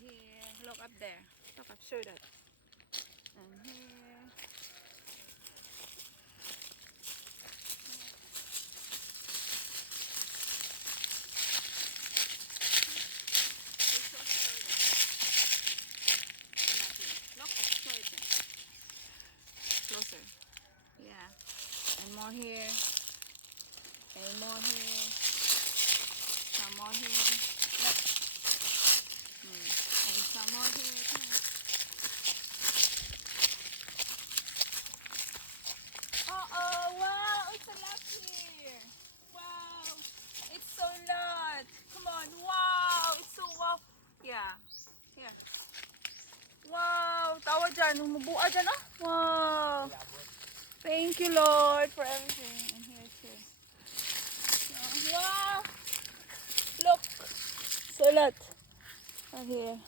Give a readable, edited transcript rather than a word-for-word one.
here. Look up there. Look up. Show that. And here. Look. Show it there. Closer. Yeah. And more here. And more here. Some more here. Look. And some more here too. Wow, it's a lot here. Wow, it's so lot. Come on, wow, it's so wow. Yeah, here. Wow, tawa dyan. Humubua dyan, oh. Wow. Thank you, Lord, for everything. And here's here. Wow. Look, so lot. Right here.